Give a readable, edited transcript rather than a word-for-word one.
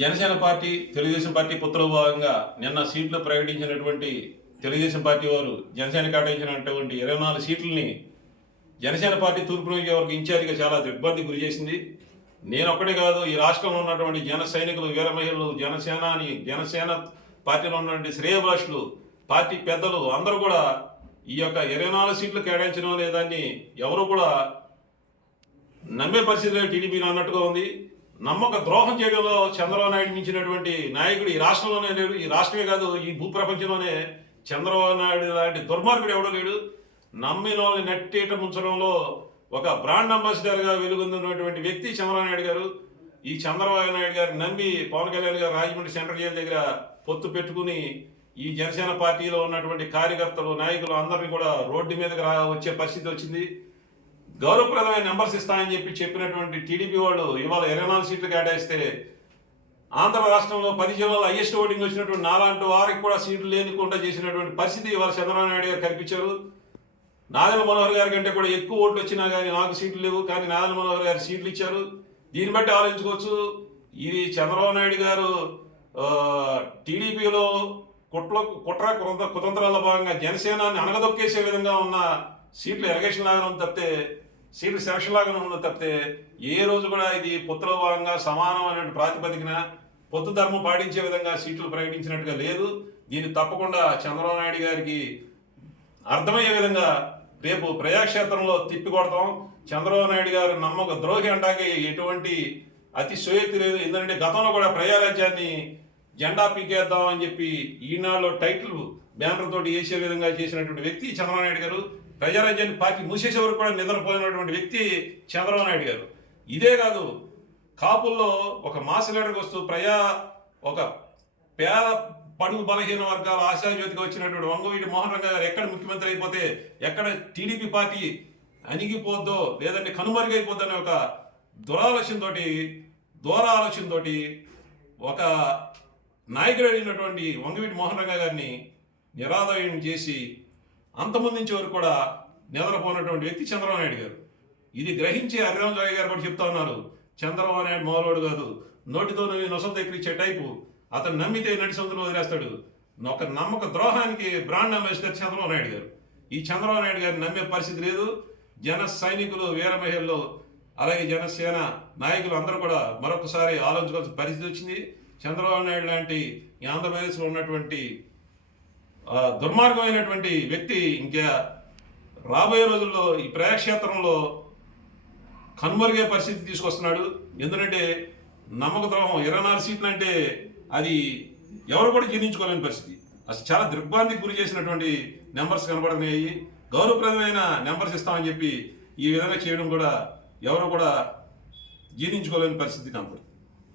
Janasena party Telugu Desam party పొత్తులో భాగంగా నిన్న సీట్లు ప్రకటించినటువంటి తెలుగుదేశం పార్టీ వారు జనసేన కేటాయించినటువంటి 24 సీట్లని జనసేన పార్టీ తూర్పు నియోజకవర్గ ఇన్ఛార్జిగా చాలా ఇబ్బంది గురి చేసింది. నేను ఒక్కడే కాదు, ఈ రాష్ట్రంలో ఉన్నటువంటి జన సైనికులు, వీర మహిళలు, జనసేన పార్టీలో ఉన్నటువంటి శ్రేయభిలాషులు, పార్టీ పెద్దలు అందరూ కూడా ఈ యొక్క 24 సీట్లు కేటాయించడం అనే దాన్ని ఎవరు కూడా నమ్మే పరిస్థితిలో టీడీపీని అన్నట్టుగా ఉంది. నమ్మక ద్రోహం చేయడంలో చంద్రబాబు నాయుడు మించినటువంటి నాయకుడు ఈ రాష్ట్రంలోనే లేడు. ఈ రాష్ట్రమే కాదు, ఈ భూప్రపంచంలోనే చంద్రబాబు నాయుడు లాంటి దుర్మార్గుడు ఎవడో లేడు. నమ్మిన వాళ్ళని నట్టేట ముంచడంలో ఒక బ్రాండ్ అంబాసిడర్గా వెలుగొందినటువంటి వ్యక్తి చంద్రబాబు నాయుడు గారు. ఈ చంద్రబాబు నాయుడు గారు నమ్మి పవన్ కళ్యాణ్ గారు రాజమండ్రి సెంట్రల్ జైలు దగ్గర పొత్తు పెట్టుకుని ఈ జనసేన పార్టీలో ఉన్నటువంటి కార్యకర్తలు, నాయకులు అందరినీ కూడా రోడ్డు మీదకి వచ్చే పరిస్థితి వచ్చింది. గౌరవప్రదమైన నెంబర్స్ ఇస్తామని చెప్పినటువంటి టీడీపీ వాళ్ళు ఇవాళ 24 సీట్లు కేటాయిస్తే ఆంధ్ర రాష్ట్రంలో 10 జిల్లాలో హైయెస్ట్ ఓటింగ్ వచ్చినటువంటి నాలాంటి వారికి కూడా సీట్లు లేనికుండా చేసినటువంటి పరిస్థితి ఇవాళ చంద్రబాబు నాయుడు గారు కల్పించారు. నాదెండ్ల మనోహర్ గారి కంటే కూడా ఎక్కువ ఓట్లు వచ్చినా కానీ నాకు సీట్లు లేవు, కానీ నాదెండ్ల మనోహర్ గారు సీట్లు ఇచ్చారు. దీన్ని బట్టి ఆలోచించుకోవచ్చు, ఇది చంద్రబాబు నాయుడు గారు టీడీపీలో కుట్ర కుతంత్రాల భాగంగా జనసేనాన్ని అణగదొక్కేసే విధంగా ఉన్న సీట్లు ఎలగేషన్ లాగానే ఉంది తప్పితే, సీట్లు సెలక్షన్ లాగానే ఉంది తప్పితే, ఏ రోజు కూడా ఇది పొత్తులో భాగంగా సమానమైన ప్రాతిపదికన పొత్తు ధర్మం పాటించే విధంగా సీట్లు ప్రకటించినట్టుగా లేదు. దీన్ని తప్పకుండా చంద్రబాబు నాయుడు గారికి అర్థమయ్యే విధంగా రేపు ప్రజాక్షేత్రంలో తిప్పికొడతాం. చంద్రబాబు నాయుడు గారు నమ్మక ద్రోహి అంటాకే ఎటువంటి అతిశయోక్తి లేదు. ఎందుకంటే గతంలో కూడా ప్రజారాజ్యాన్ని జెండా పీకేద్దాం అని చెప్పి ఈనాడులో టైటిల్ బ్యానర్ తోటి వేసే విధంగా చేసినటువంటి వ్యక్తి చంద్రబాబు నాయుడు గారు. ప్రజారాజ్యాన్ని పార్టీ మూసేసే వరకు కూడా నిద్రపోయినటువంటి వ్యక్తి చంద్రబాబు నాయుడు గారు. ఇదే కాదు, కాపుల్లో ఒక మాస్ లీడర్కి వస్తూ ఒక పేద పడుగు బలహీన వర్గాల ఆశాజ్యోతిగా వచ్చినటువంటి వంగవీటి మోహన్ రంగా గారు ఎక్కడ ముఖ్యమంత్రి అయిపోతే, ఎక్కడ టీడీపీ పార్టీ అణిగిపోద్దో లేదంటే కనుమరుగైపోద్దో అనే ఒక ఆలోచనతోటి ఒక నాయకుడు అయినటువంటి వంగవీటి మోహన్ రంగా గారిని నిరాదయం చేసి అంతమంది నుంచి వరకు కూడా నిద్రపోయినటువంటి వ్యక్తి చంద్రబాబు నాయుడు గారు. ఇది గ్రహించి హరిరామ్ జోయ్ గారు కూడా చెప్తా ఉన్నారు, చంద్రబాబు నాయుడు మామూలుడు కాదు, నోటితో నొసలు ఎక్కిరించే టైపు, అతను నమ్మితే నడి సొంతలు వదిలేస్తాడు. ఒక నమ్మక ద్రోహానికి బ్రాండ్ అంబాసిడర్ చంద్రబాబు నాయుడు గారు. ఈ చంద్రబాబు నాయుడు గారిని నమ్మే పరిస్థితి లేదు. జన సైనికులు, వీర మహిళలు, అలాగే జనసేన నాయకులు అందరూ కూడా మరొకసారి ఆలోచించుకోవాల్సిన పరిస్థితి వచ్చింది. చంద్రబాబు నాయుడు లాంటి ఈ ఆంధ్రప్రదేశ్లో ఉన్నటువంటి దుర్మార్గమైనటువంటి వ్యక్తి ఇంకా రాబోయే రోజుల్లో ఈ ప్రజాక్షేత్రంలో కనుమరుగే పరిస్థితి తీసుకొస్తున్నాడు. ఎందుకంటే నమ్మక ద్రోహం 24 సీట్లు అంటే అది ఎవరు కూడా జీర్ణించుకోలేని పరిస్థితి. అసలు చాలా దిగ్భ్రాంతికి గురి చేసినటువంటి నెంబర్స్ కనబడుతున్నాయి. గౌరవప్రదమైన నెంబర్స్ ఇస్తామని చెప్పి ఈ విధంగా చేయడం కూడా ఎవరు కూడా జీర్ణించుకోలేని పరిస్థితి కనబడుతుంది.